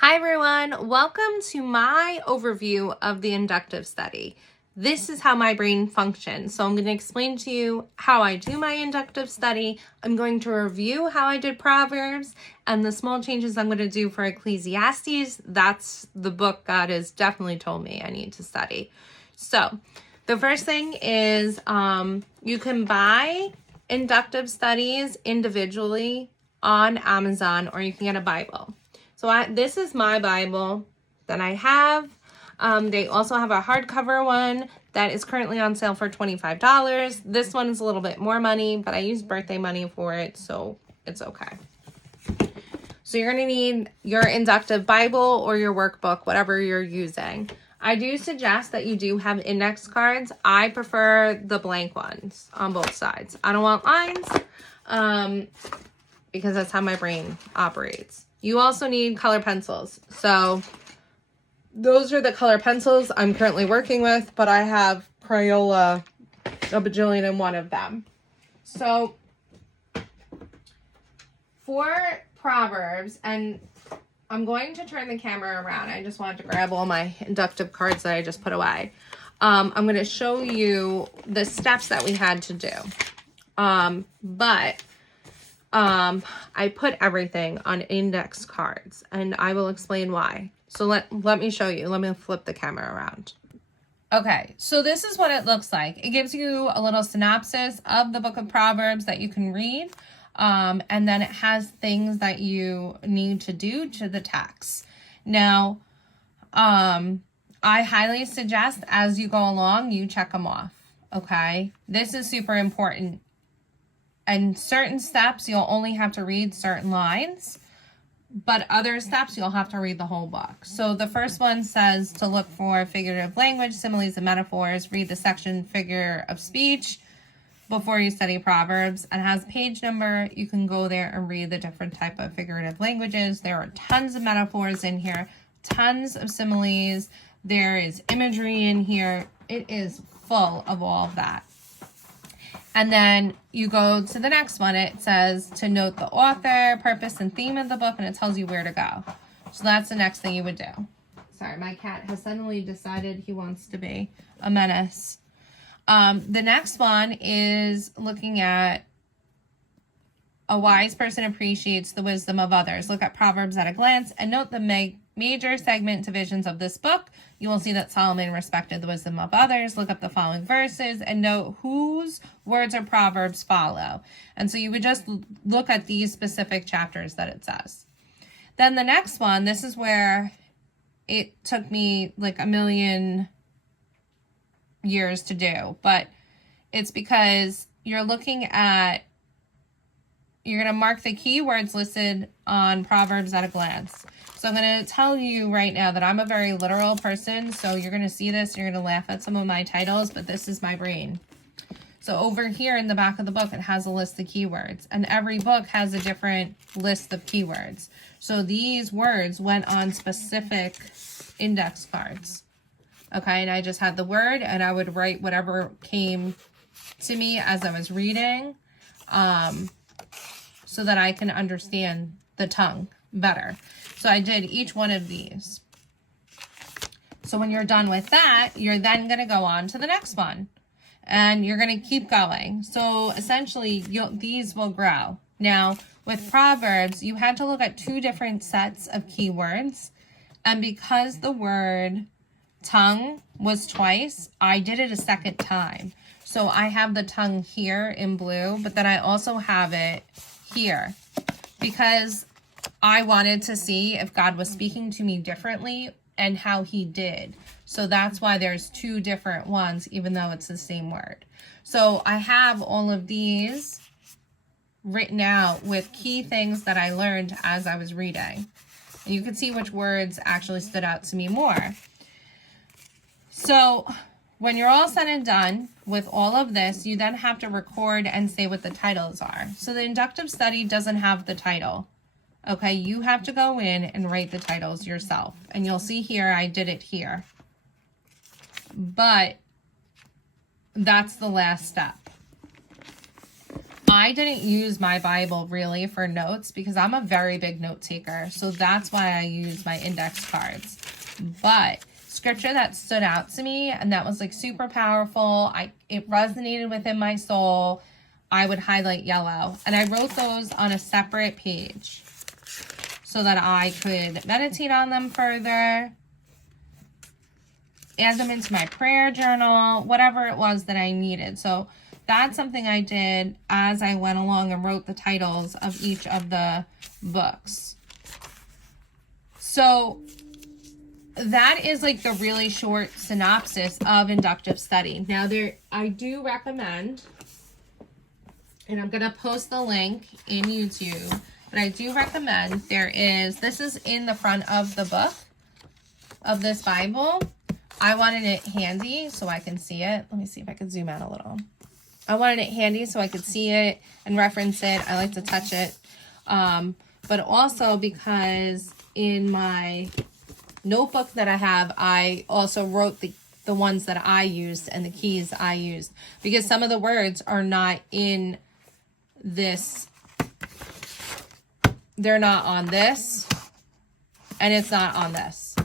Hi everyone, welcome to my overview of the inductive study. This is how my brain functions. So I'm going to explain to you how I do my inductive study. I'm going to review how I did Proverbs and the small changes I'm going to do for Ecclesiastes. That's the book God has definitely told me I need to study. So the first thing is you can buy inductive studies individually on Amazon, or you can get a Bible. So this is my Bible that I have. They also have a hardcover one that is currently on sale for $25. This one is a little bit more money, but I used birthday money for it, so it's okay. So you're going to need your inductive Bible or your workbook, whatever you're using. I do suggest that you do have index cards. I prefer the blank ones on both sides. I don't want lines because that's how my brain operates. You also need color pencils. So those are the color pencils I'm currently working with, but I have Crayola, a bajillion and one of them. So for Proverbs, and I'm going to turn the camera around. I just wanted to grab all my inductive cards that I just put away. I'm going to show you the steps that we had to do. I put everything on index cards, and I will explain why. So let me show you. Let me flip the camera around. Okay, so this is what it looks like. It gives you a little synopsis of the book of Proverbs that you can read. And then it has things that you need to do to the text. Now, I highly suggest as you go along, you check them off. Okay, this is super important. And certain steps, you'll only have to read certain lines, but other steps, you'll have to read the whole book. So the first one says to look for figurative language, similes, and metaphors. Read the section figure of speech before you study Proverbs. It has a page number. You can go there and read the different type of figurative languages. There are tons of metaphors in here, tons of similes. There is imagery in here. It is full of all of that. And then you go to the next one. It says to note the author, purpose, and theme of the book, and it tells you where to go. So that's the next thing you would do. Sorry, my cat has suddenly decided he wants to be a menace. The next one is looking at a wise person appreciates the wisdom of others. Look at Proverbs at a glance and note the major segment divisions of this book. You will see that Solomon respected the wisdom of others. Look up the following verses and note whose words or proverbs follow. And so you would just look at these specific chapters that it says. Then the next one, this is where it took me like a million years to do, but it's because you're going to mark the keywords listed on Proverbs at a glance. So I'm going to tell you right now that I'm a very literal person. So you're going to see this. You're going to laugh at some of my titles, but this is my brain. So over here in the back of the book, it has a list of keywords. And every book has a different list of keywords. So these words went on specific index cards. Okay, and I just had the word, and I would write whatever came to me as I was reading, so that I can understand the tongue better. So I did each one of these. So when you're done with that, you're then going to go on to the next one. And you're going to keep going. So essentially, these will grow. Now, with Proverbs, you had to look at two different sets of keywords. And because the word tongue was twice, I did it a second time. So I have the tongue here in blue, but then I also have it here because I wanted to see if God was speaking to me differently and how he did. So that's why there's two different ones, even though it's the same word. So I have all of these written out with key things that I learned as I was reading. And you can see which words actually stood out to me more. So when you're all said and done with all of this, you then have to record and say what the titles are. So the inductive study doesn't have the title. Okay, you have to go in and write the titles yourself. And you'll see here, I did it here. But that's the last step. I didn't use my Bible really for notes because I'm a very big note taker. So that's why I use my index cards. But scripture that stood out to me and that was like super powerful, it resonated within my soul, I would highlight yellow. And I wrote those on a separate page so that I could meditate on them further, add them into my prayer journal, whatever it was that I needed. So that's something I did as I went along and wrote the titles of each of the books. So that is like the really short synopsis of inductive study. Now I do recommend, and I'm going to post the link in YouTube, but I do recommend this is in the front of the book of this Bible. I wanted it handy so I can see it. Let me see if I can zoom out a little. I wanted it handy so I could see it and reference it. I like to touch it. But also because in my notebook that I have, I also wrote the ones that I used and the keys I used. Because some of the words are not in this. They're not on this. And it's not on this.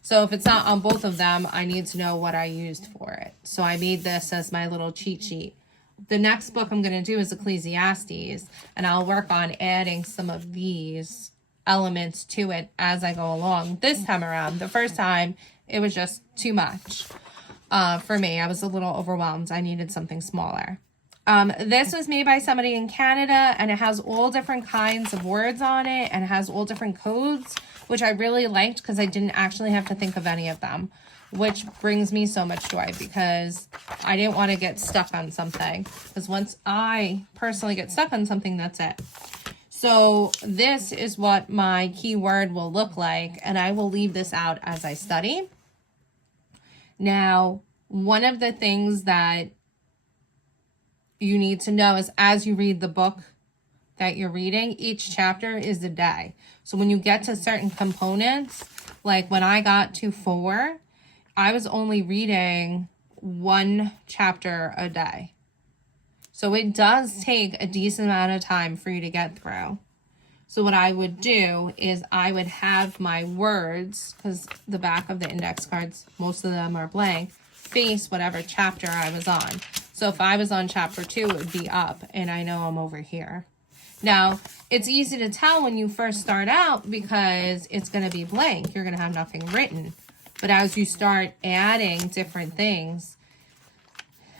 So if it's not on both of them, I need to know what I used for it. So I made this as my little cheat sheet. The next book I'm going to do is Ecclesiastes, and I'll work on adding some of these elements to it as I go along. This time around, the first time, it was just too much for me. I was a little overwhelmed. I needed something smaller. This was made by somebody in Canada, and it has all different kinds of words on it, and it has all different codes, which I really liked because I didn't actually have to think of any of them, which brings me so much joy because I didn't want to get stuck on something. Because once I personally get stuck on something, that's it. So this is what my keyword will look like, and I will leave this out as I study. Now, one of the things that you need to know is as you read the book that you're reading, each chapter is a day. So when you get to certain components, like when I got to 4, I was only reading 1 chapter a day. So it does take a decent amount of time for you to get through. So what I would do is I would have my words, because the back of the index cards, most of them are blank, face whatever chapter I was on. So if I was on chapter 2, it would be up, and I know I'm over here. Now, it's easy to tell when you first start out because it's going to be blank. You're going to have nothing written. But as you start adding different things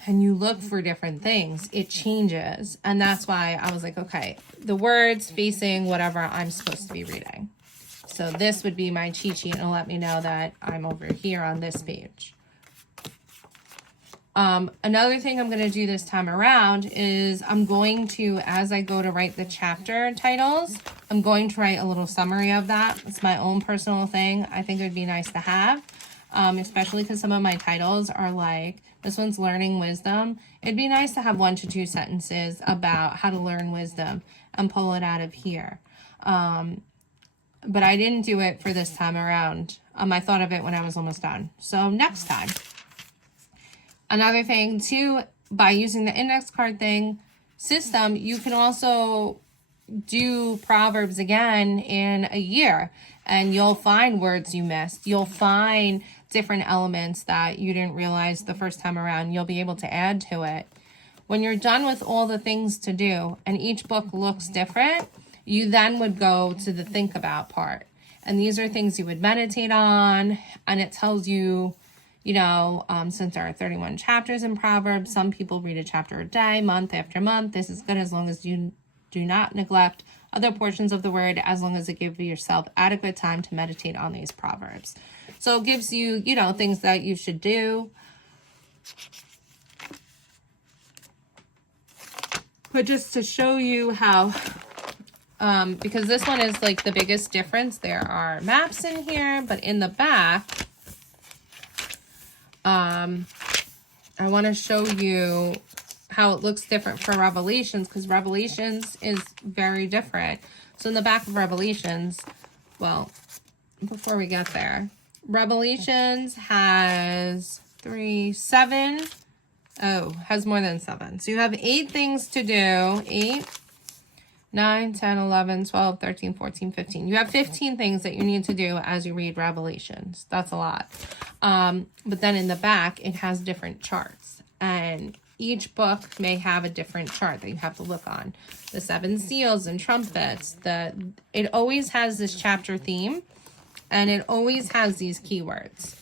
and you look for different things, it changes. And that's why I was like, okay, the words facing whatever I'm supposed to be reading. So this would be my cheat sheet, and it'll let me know that I'm over here on this page. Another thing I'm going to do this time around is I'm going to, as I go to write the chapter titles, I'm going to write a little summary of that. It's my own personal thing. I think it would be nice to have, especially because some of my titles are like, this one's learning wisdom. It'd be nice to have 1 to 2 sentences about how to learn wisdom and pull it out of here. But I didn't do it for this time around. I thought of it when I was almost done. So next time. Another thing too, by using the index card system, you can also do Proverbs again in a year, and you'll find words you missed. You'll find different elements that you didn't realize the first time around. You'll be able to add to it. When you're done with all the things to do, and each book looks different, you then would go to the think about part. And these are things you would meditate on, and it tells you, since there are 31 chapters in Proverbs, some people read a chapter a day, month after month. This is good as long as you do not neglect other portions of the word, as long as it gives yourself adequate time to meditate on these Proverbs. So it gives you, things that you should do. But just to show you how, because this one is like the biggest difference, there are maps in here, but in the back, I want to show you how it looks different for Revelations, because Revelations is very different. So in the back of Revelations, well, before we get there, Revelations has 7 Oh, has more than 7. So you have 8 things to do. 8, 9, 10, 11, 12, 13, 14, 15. You have 15 things that you need to do as you read Revelations. That's a lot. But then in the back, it has different charts. And each book may have a different chart that you have to look on. The 7 seals and trumpets. It always has this chapter theme. And it always has these keywords.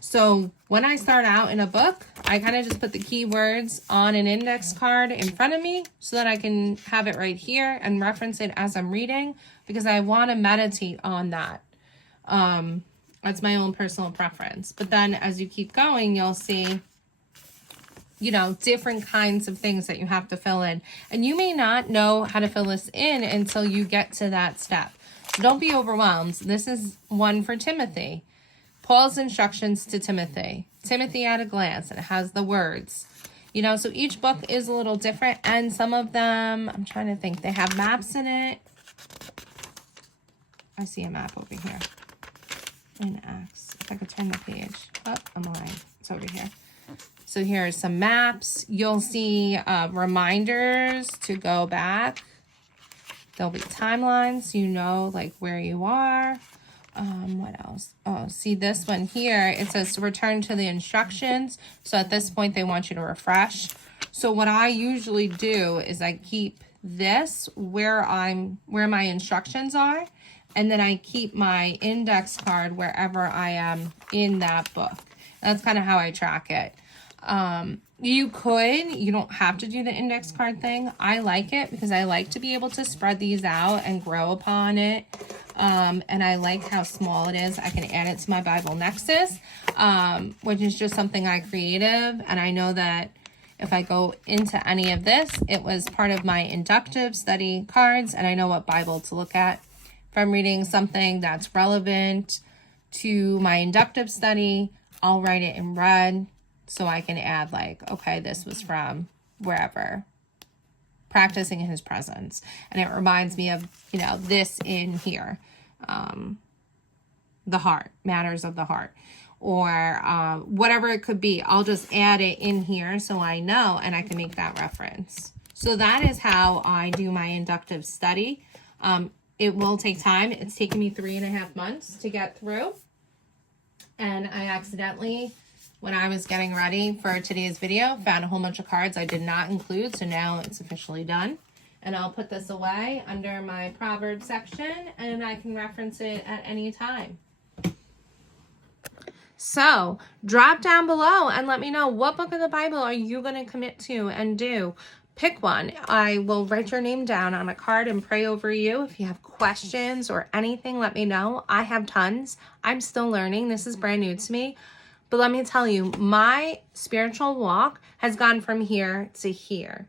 So when I start out in a book, I kind of just put the keywords on an index card in front of me so that I can have it right here and reference it as I'm reading, because I want to meditate on that. That's my own personal preference. But then as you keep going, you'll see, you know, different kinds of things that you have to fill in. And you may not know how to fill this in until you get to that step. So don't be overwhelmed. This is one for Timothy. Paul's instructions to Timothy. Timothy at a glance. And it has the words. You know, so each book is a little different. And some of them, I'm trying to think, they have maps in it. I see a map over here. In Acts. If I could turn the page. Oh, I'm lying. It's over here. So here are some maps. You'll see reminders to go back. There'll be timelines, you know, like where you are. What else? Oh, see this one here. It says to return to the instructions. So at this point, they want you to refresh. So what I usually do is I keep this where my instructions are. And then I keep my index card wherever I am in that book. That's kind of how I track it. You don't have to do the index card thing. I like it because I like to be able to spread these out and grow upon it. And I like how small it is. I can add it to my Bible Nexus, which is just something I created. And I know that if I go into any of this, it was part of my inductive study cards. And I know what Bible to look at. If I'm reading something that's relevant to my inductive study, I'll write it in red. So I can add like, okay, this was from wherever, practicing in his presence. And it reminds me of, you know, this in here, the heart, matters of the heart, or whatever it could be. I'll just add it in here so I know and I can make that reference. So that is how I do my inductive study. It will take time. It's taken me 3.5 months to get through. And I accidentally, when I was getting ready for today's video, found a whole bunch of cards I did not include, so now it's officially done. And I'll put this away under my Proverbs section, and I can reference it at any time. So, drop down below and let me know, what book of the Bible are you going to commit to and do? Pick one. I will write your name down on a card and pray over you. If you have questions or anything, let me know. I have tons. I'm still learning. This is brand new to me. But let me tell you, my spiritual walk has gone from here to here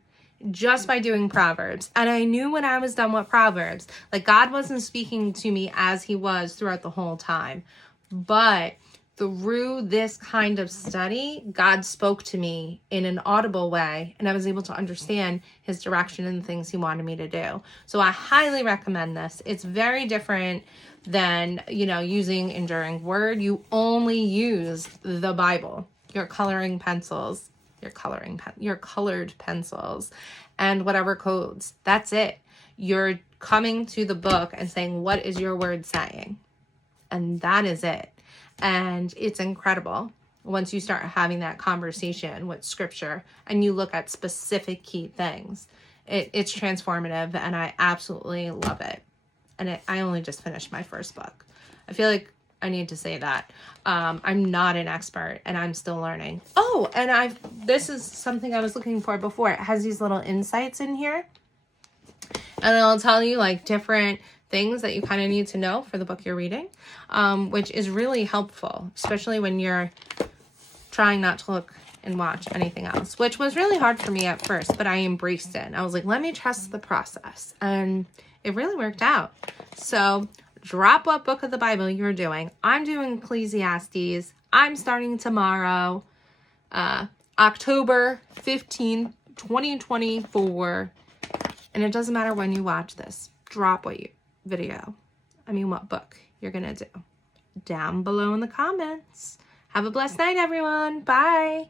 just by doing Proverbs. And I knew when I was done with Proverbs, like God wasn't speaking to me as he was throughout the whole time. But through this kind of study, God spoke to me in an audible way, and I was able to understand his direction and the things he wanted me to do. So I highly recommend this. It's very different than, you know, using Enduring Word. You only use the Bible, your coloring pencils, your colored pencils, and whatever codes. That's it. You're coming to the book and saying, what is your word saying? And that is it. And it's incredible once you start having that conversation with scripture and you look at specific key things. It's transformative, and I absolutely love it. And I only just finished my first book. I feel like I need to say that. I'm not an expert, and I'm still learning. Oh, and this is something I was looking for before. It has these little insights in here. And it'll tell you like different things that you kind of need to know for the book you're reading, which is really helpful, especially when you're trying not to look and watch anything else, which was really hard for me at first, but I embraced it. I was like, let me trust the process. And it really worked out. So drop what book of the Bible you're doing. I'm doing Ecclesiastes. I'm starting tomorrow, October 15th, 2024. And it doesn't matter when you watch this. Drop what book you're going to do down below in the comments. Have a blessed night, everyone. Bye.